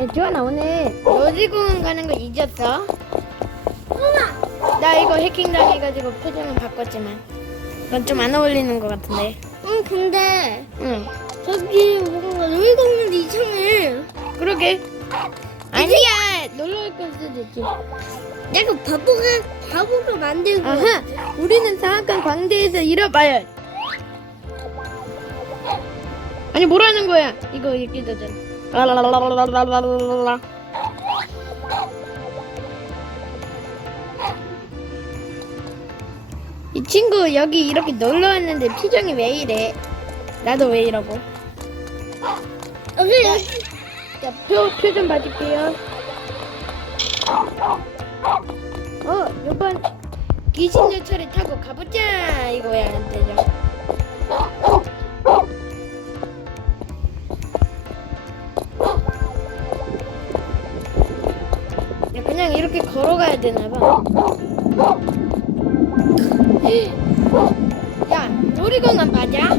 야, 주환아 오늘 놀이공원 가는 거 잊었어? 엄마. 나 이거 해킹 당해가지고 표정은 바꿨지만 넌 좀 안 어울리는 것 같은데 응 근데 응 저기 뭔가 놀이공원 이상해. 그러게 아니야 놀러 올 걸 수도 있지 내가 바보가 바보가 만들고. 아하 우리는 사악한 광대에서 잃어봐요 아니 뭐라는 거야 이거 읽기 전에 라라라라라라라라라 이 친구 여기 이렇게 놀러 왔는데 표정이 왜 이래 나도 왜 이러고 여기 자, 표, 표 좀 봐줄게요. 어, 요번 귀신 열차를 타고 가보자. 이거야, 안 되죠. 가야 되나봐. 야, 놀이공원 맞아?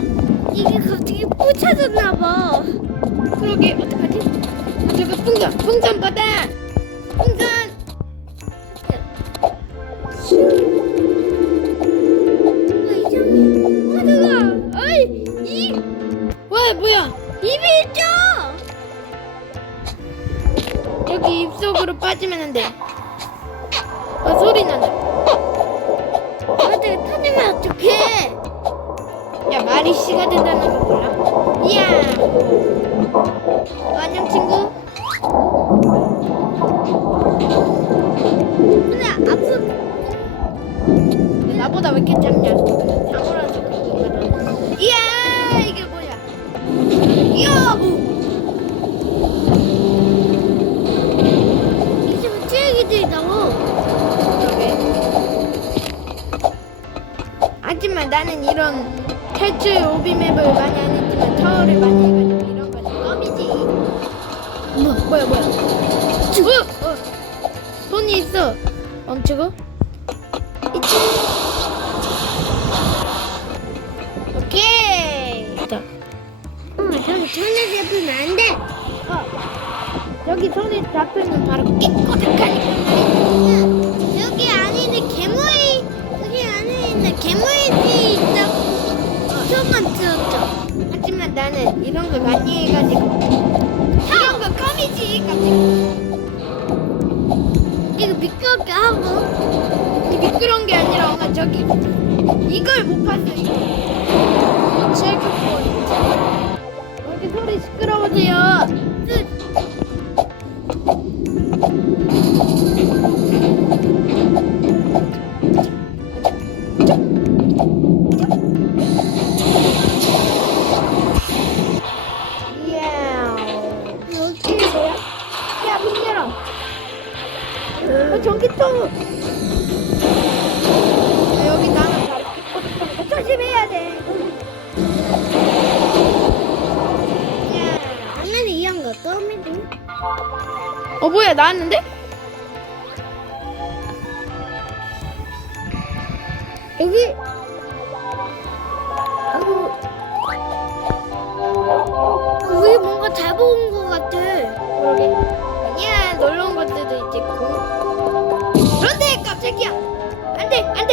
이게 갑자기 부쳐졌나 봐. 그러게, 어떡하지? 아, 저거 풍선, 풍선 받아! 말이 씨가 된다는 거 몰라? 이야! 어, 안녕, 친구. 근데 앞으로 나보다 왜 이렇게 작냐? 장어라서 그런가 봐. 이야! 이게 뭐야? 이야! 뭐. 이제 뭐 찌개기들이 나와. 하지만 나는 이런 탈출 오비맵을 많이 안 했지만 타워를 많이 해가지고 이런 건 껌이지. 뭐, 뭐야, 뭐야. 어, 어. 돈이 있어. 멈추고. 있지. 오케이. 자, 엄마 저기 전에 잡히면 안 돼. 어. 여기 손에 잡히면 바로 깨끗하니까. 여기 안에 있는 괴물이 여기 안에 있는 괴물이 있다고 처음만 들었죠. 하지만 나는 이런 걸 많이 해가지고. 이런 거 껌이지 가지고 이거 미끄럽게 하고. 미끄러운 게 아니라 엄마 저기 이걸 못 봤어 이거 체크포인트 왜 이렇게 소리 시끄러워져요? 이 야, 문 열어. 어, 전기통. 야, 여기 나는 어, 조심해야 돼. 야. 안에는 이런 거 떠미지. 어, 뭐야, 나왔는데? 여기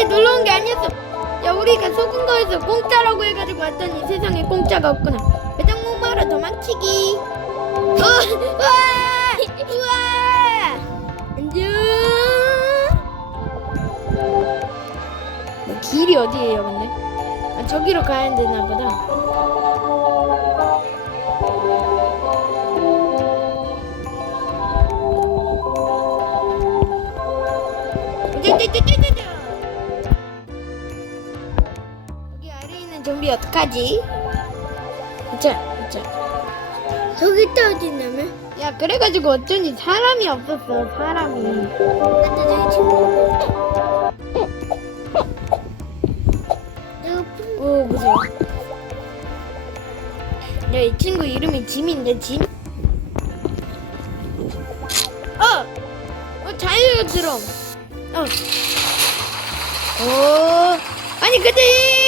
놀러 온 게 아니었어. 야, 우리가 속은 거에서 공짜라고 해가지고 왔더니 세상에 공짜가 없구나. 매장 목마루 도망치기. 어, 우와! 우와! 안녕. 뭐 길이 어디예요, 근데? 아, 저기로 가야 되나 보다. 뚜뚜뚜 좀비 어떡하지? 자, 자. 저기 떨어지냐면? 야, 그래가지고 어쩐지 사람이 없었어, 사람이. 근데 저기 친구. 내가 오, 무서워. 야, 이 친구 이름이 짐인데, 짐? 어! 어, 자유드럼. 어. 오. 아니, 근데, 이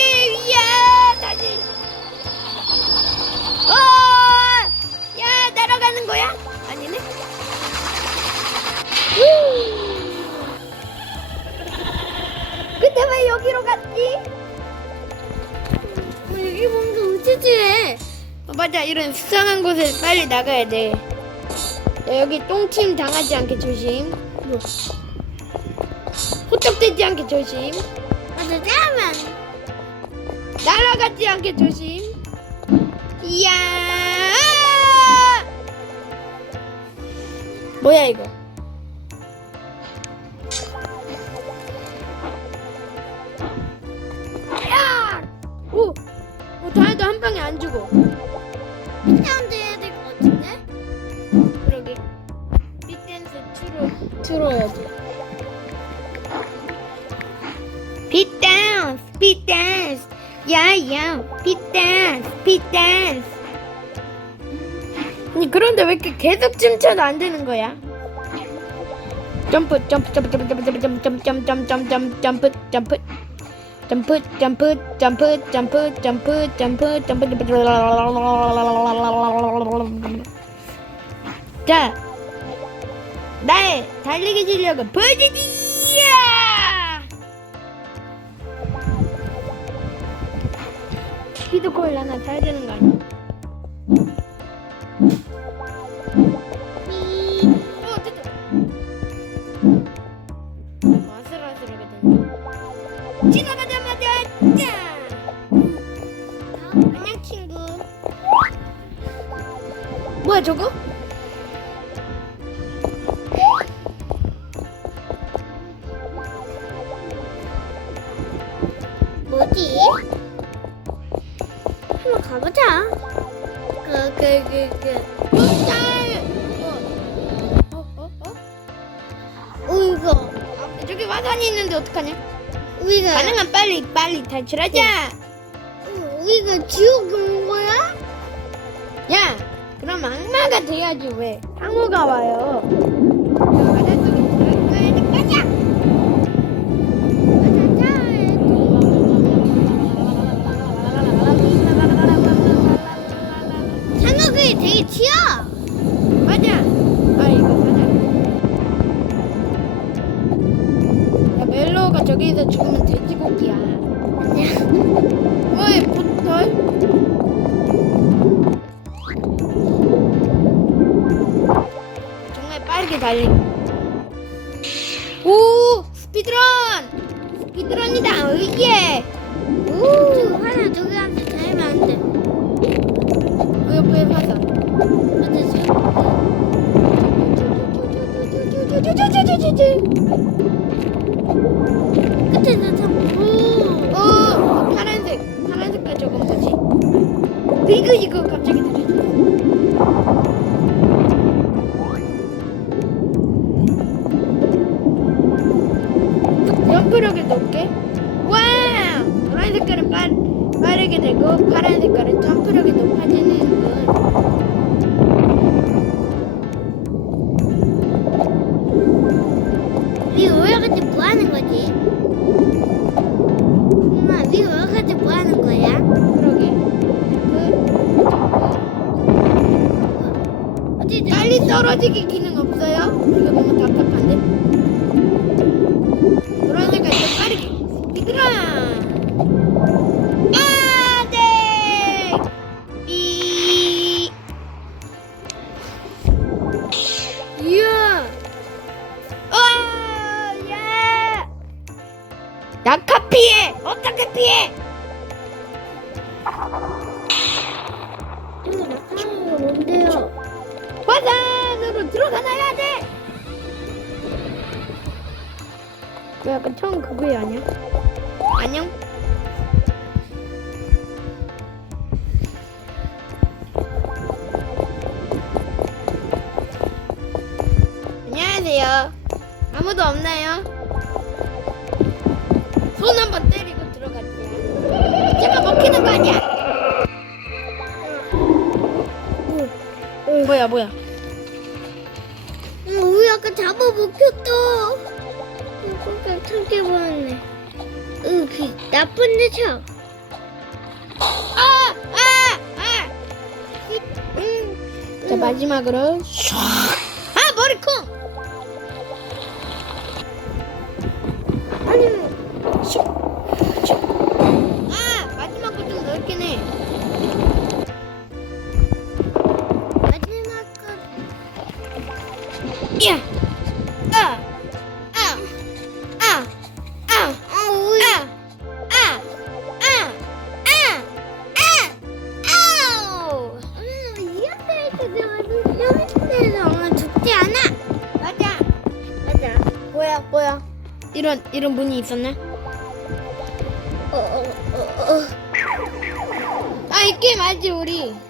어! 야 날아가는 거야? 아니네. 근데 왜 여기로 갔지? 어, 여기 뭔가 우찌질해. 어, 맞아 이런 수상한 곳에 빨리 나가야 돼. 야, 여기 똥침 당하지 않게 조심. 뭐? 호떡되지 않게 조심. 맞아, 짜면. 날아가지 않게 조심. 이야! 뭐야 이거? 야! 오, 오 다행히도 한 방에 안 죽어. 계속 춤춰도 안 되는 거야? 점프, 점프, 점프, 점프, 점프, 점프, 점프, 점프, 점프, 점프, 점프, 점프, 점프. 점프 점프 점프 점프 점프 점프 점프 자 나의 달리기 실력은 보여주지야 스피드콜 하나 타야 되는 거 아니야? 지나가자마자 짠 안녕 친구 뭐야 저거? 뭐지? 한번 가보자. 그, 그, 그, 그. 짤! 어? 어? 어? 어? 우이가, 아, 저기 화산이 있는데 어떡하냐? 우이가. 가능한 빨리 빨리 탈출하자 응, 우이가 지옥 온 거야? 야 그럼 악마가 돼야지 왜 상어가 와요 오 스피드런. 스피드런이다. 으예. 오, 하나 누구한테 닮으면 안 돼. 어, 옆에 화산. 끝에서 참, 오. 어 파란색 파란색깔 저건 뭐지? 이거 이거 갑자기 들리 파란 색깔은 점프력이 높아지는 건위 올라갈 때뭐 하는 거지? 엄마, 위 올라갈 때뭐 하는 거야? 그러게 그 어디 빨리 떨어지기 기능 없어요? 이거 너무 답답한 피해 어떻게 피해 이거 나가는 거 뭔데요? 화산으로 들어가놔야 돼. 그 약간 처음 그거에 아니야? 안녕. 안녕하세요. 아무도 없나요? 손 한 번 때리고 들어갈게요. 제가 먹히는 거 아니야? 뭐야 뭐야? 응, 우리 아까 잡아 먹혔어. 깜짝 참게 보았네. 응, 그 나쁜 내 참. 아! 아! 아! 음. 자 마지막으로 슉! 아 머리 콩! 아니, 뭐야? 이런 이런 문이 있었네. 어, 어, 어, 어. 아, 이 게임 알지 우리?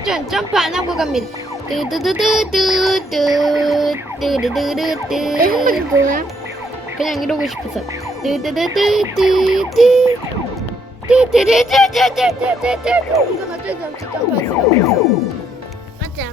박전 점프 안 하고 갑니다. 뚜두두두두두 뚜두두두두 내 성격이 뭐야? 그냥 이러고 싶어서 뚜두두두두두 뚜두두두두두두두 이건 어쩔 수 없이 점프할 수밖에 없어. 맞아.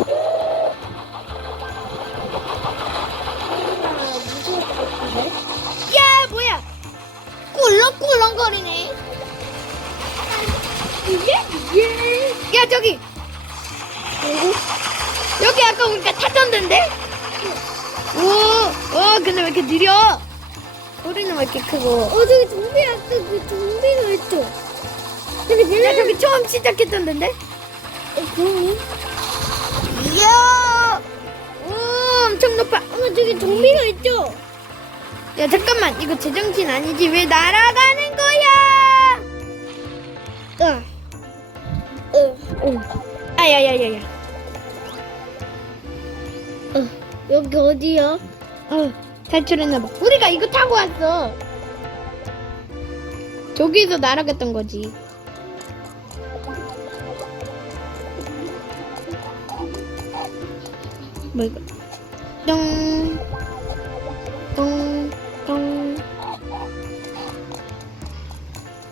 이렇게 느려? 소리는 왜 이렇게 크고? 어, 저기 좀비 왔어. 그 좀비가 있어. 근데 야 걔네 저기 처음 시작했던 데인데? 어, 그러니? 이야, 오 엄청 높아. 어, 저기 좀비가 있죠? 야 잠깐만 이거 제정신 아니지 왜 날아가는 거야? 어. 어. 오, 아야야야야. 어. 여기 어디야? 어 탈출했나봐. 우리가 이거 타고 왔어. 저기서 날아갔던 거지. 뭐 이거? 똥, 똥, 똥.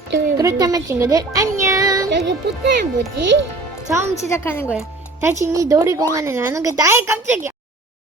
저기 그렇다면 친구들 안녕. 뭐, 여기 포탈 뭐지? 처음 시작하는 거야. 다시 이 놀이공원에 나누겠다. 아이 깜짝이야.